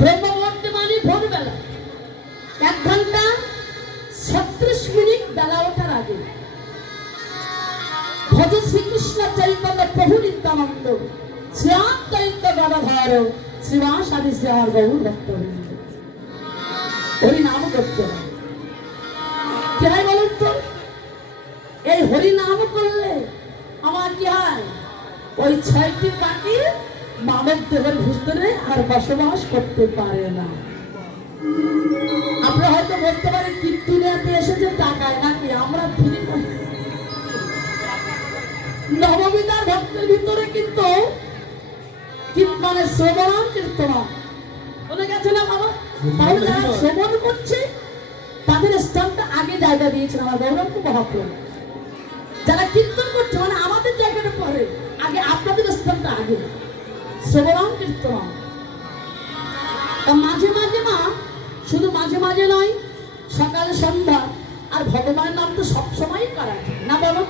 ব্রহ্মমুহূর্তে মানে ভোরবেলা। এক ঘণ্টা ছত্রিশ মিনিট বেলা ওঠার আগে। ভজ শ্রীকৃষ্ণ চৈতন্য প্রভু নিত্যানন্দ, শ্রীরাম চৈত্য গদাধর শ্রীবাস আদি শ্রী আমার বহু ভক্তবৃন্দ হরি করতে হয়। কি বলুন তো? এই হরি নাম করলে আমার কি হয়? ওই ছয়টি পাখি মানব দেহের ভিতরে আর বসবাস করতে পারে না। আমরা হয়তো বলতে পারি কীর্তনিয়াতে এসেছে টাকায় নাকি? আমরা ফিরি করি। নবমীদার ভক্তের ভিতরে কিন্তু মানে শ্রবণ কীর্তন। বলে গেছে না বাবা? তাহলে যারা শ্রবণ করছে, তাদের স্থানটা আগে জায়গা দিয়েছেন আমার গৌরব যারা কীর্তন করছে মানে আমাদের জায়গাটা পরে। আগে আপনাদের স্থানটা আগে। শ্রবণ কীর্তন। তা মাঝে মাঝে না শুধু মাঝে মাঝে নয়, সকাল, সন্ধ্যা, আর ভগবানের নাম তো সবসময় করা যায়। না বলো?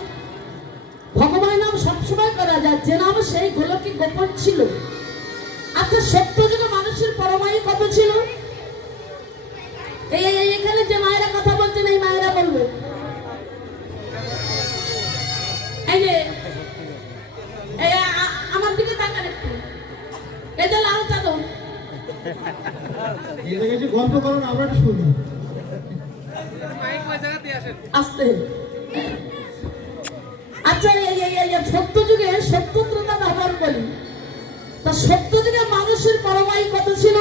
ভগবানের নাম সবসময় করা যায়। যে নাম সেই গোলকে গোপন ছিল। আচ্ছা সত্য যুগে মানুষের পরমায়ু কত ছিল? এই, এখানে যে মায়েরা কথা বলছেন, এই মায়েরা বলবে। এই যে এই আ- আ- আমার দিকে তাকান একটু এই যে লাল চাদর এটা কিছু আচ্ছা ব্যবহার করি। মানুষের পরমায়ু কত ছিল?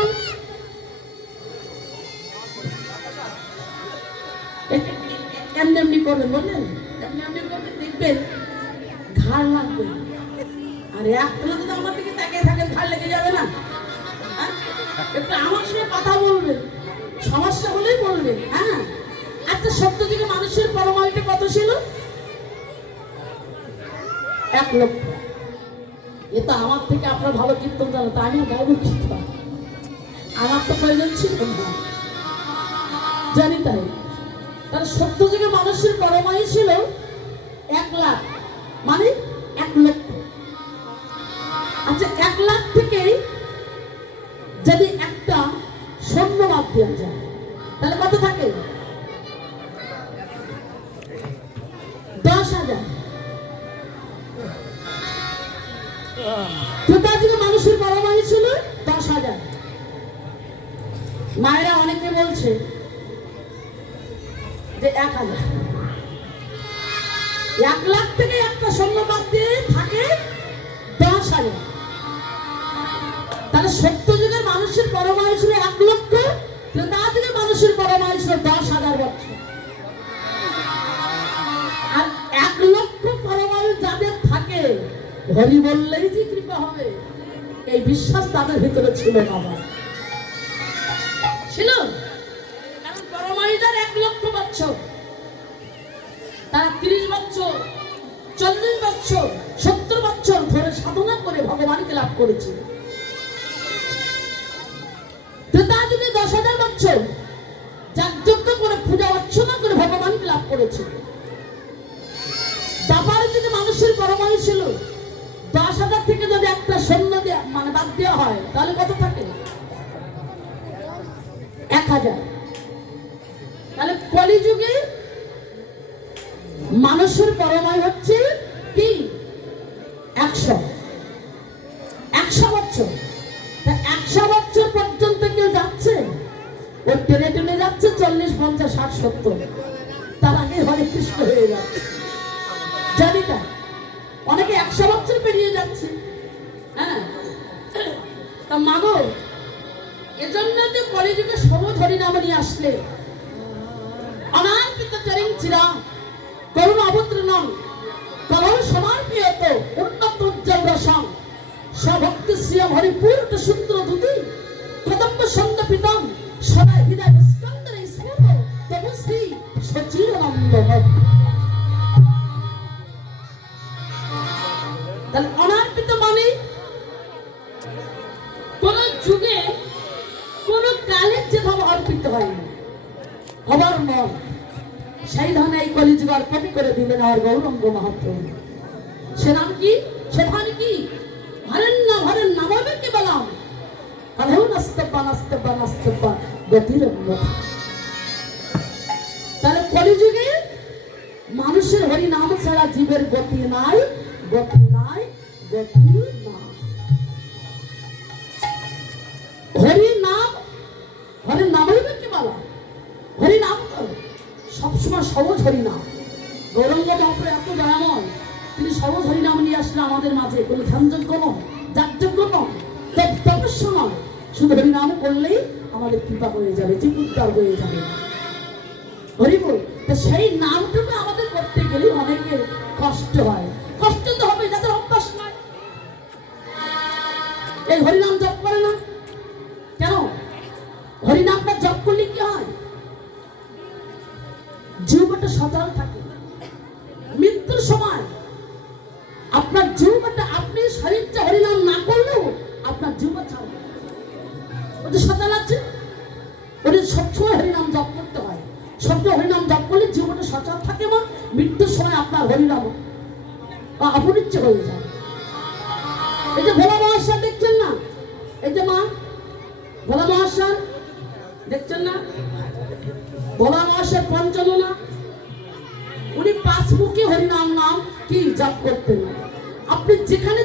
এমনি এমনি করবেন, বললেন? দেখবেন, ঘাড় লাগবে। আর, এক যদি আমার দিকে তাকিয়ে থাকেন ঘাড় লেগে যাবে না? একটু আমার সঙ্গে কথা বলবেন সমস্যা হলেই বলবেন হ্যাঁ? আচ্ছা সত্য যুগে মানুষের পরমায়ুটা কত ছিল? এক লক্ষ। এ তো আমার থেকে আপনার ভালো কীর্তন জানো তা আমি গাইব কীর্তন। আমার তো প্রয়োজন ছিল না। জানি তাই। তাহলে সত্য যুগে মানুষের পরমায়ু ছিল? এক লাখ। মানে এক লক্ষ। আচ্ছা এক লাখ হাজার মানুষের পরমায়ু ছিল দশ হাজার। মায়েরা অনেকে বলছে যে এক এক লাখ থেকে একটা শূন্য দিয়ে থাকে দশ হাজার। তাহলে সত্য যুগের মানুষের পরমায়ু ছিল এক লক্ষ ত্রেতা যুগের মানুষের পরমায়ু ছিল দশ হাজার বছর। হরি বললেই যে কৃপা হবে। এই বিশ্বাস তাদের ভিতরে ছিল বাবা ছিল? কারণ এক লক্ষ তারা তিরিশ চল্লিশ সত্তর ধরে সাধনা করে ভগবানকে লাভ করেছে। ত্রেতা যুগে দশ হাজার বছর যাগযজ্ঞ করে পূজা অর্চনা করে ভগবানকে লাভ করেছে। দাপার যদি মানুষের পরমায়ু ছিল দশ হাজার থেকে যদি একটা সৈন্য মানে বাদ দেওয়া হয়, তাহলে কত থাকে? এক হাজার। তাহলে কলিযুগে মানুষের পরমায়ু হচ্ছে কি? একশো। একশো বছর। একশো বছর পর্যন্ত কেউ যাচ্ছে? ও টেনে টেনে যাচ্ছে চল্লিশ, পঞ্চাশ, ষাট, সত্তর। তার আগে হরে কৃষ্ণ হয়ে যাচ্ছে। এজন্য যে কলিযুগে সবুজ হরিনাম নিয়ে আসলে। অনার্পিত চরিং চিরা করুণ অভদ্র নং কলহ সমর্পিত উন্নত উজ্জ্বল রসম। সভক্তি শ্রিয়ম হরিপূর্ণ সূত্র দুদি কদম্ব সন্দ পিতম সদা হৃদয় স্কন্দরে স্ফূর্ণ তবু শ্রী সচিরানন্দ তাহলে অনার্পিত মানে অর্পিত হয়নি হবার মন সেই ধরনের এই কলিযুগ অর্পণ করে দিলেন আর গৌরঙ্গ মহাপ্রভু সে নাম কি? সে ধান কি? হরেন না হরেন নামাবে কে বলাম? নাস্তব্বা গতির তাহলে কলিযুগে মানুষের হরি নাম ছাড়া জীবের গতি নাই গতি নাই গতি নাই। হরি নাম হরি নামই কি বলা হরি নাম করো সবসময় সহজ হরি নাম গৌরঙ্গ মহাপুর এত দয়াময়, তিনি সহজ হরি নাম নিয়ে আসলে আমাদের মাঝে। কোনো ধ্যানযোগ্য নয় যাগযোগ্য নয় তপস্য নয়। শুধু হরি নাম করলেই আমাদের কৃপা হয়ে যাবে যে উদ্ধার হয়ে যাবে। হরি বল, তো সেই নামটুকু আমাদের করতে গেলে অনেকের কষ্ট হয়। কষ্ট তো হবে, যাদের অভ্যাস নয় এই হরিনাম জপ করে না। সময়। আপনার জীবটা আপনি শরীরটা হরিনাম না করলেও আপনার জীব ছাড়বে ওদের সচল আছে ওদের সবসময় হরিনাম জপ করতে হয়। সবসময় হরিনাম জপ করলে জীবনটা সচল থাকে না মৃত্যুর সময় আপনার হরিনাম বা অপরিচ্ছ হয়ে যায়। এই যে ভোলা মহাশয় দেখছেন না? এই যে মা, ভোলা মহাশয় দেখছেন না? ভোলা মহাশয় পঞ্চমনা উনি পাঁচমুখী হরিনাম নাম কি? জপ করতেন। আপনি যেখানে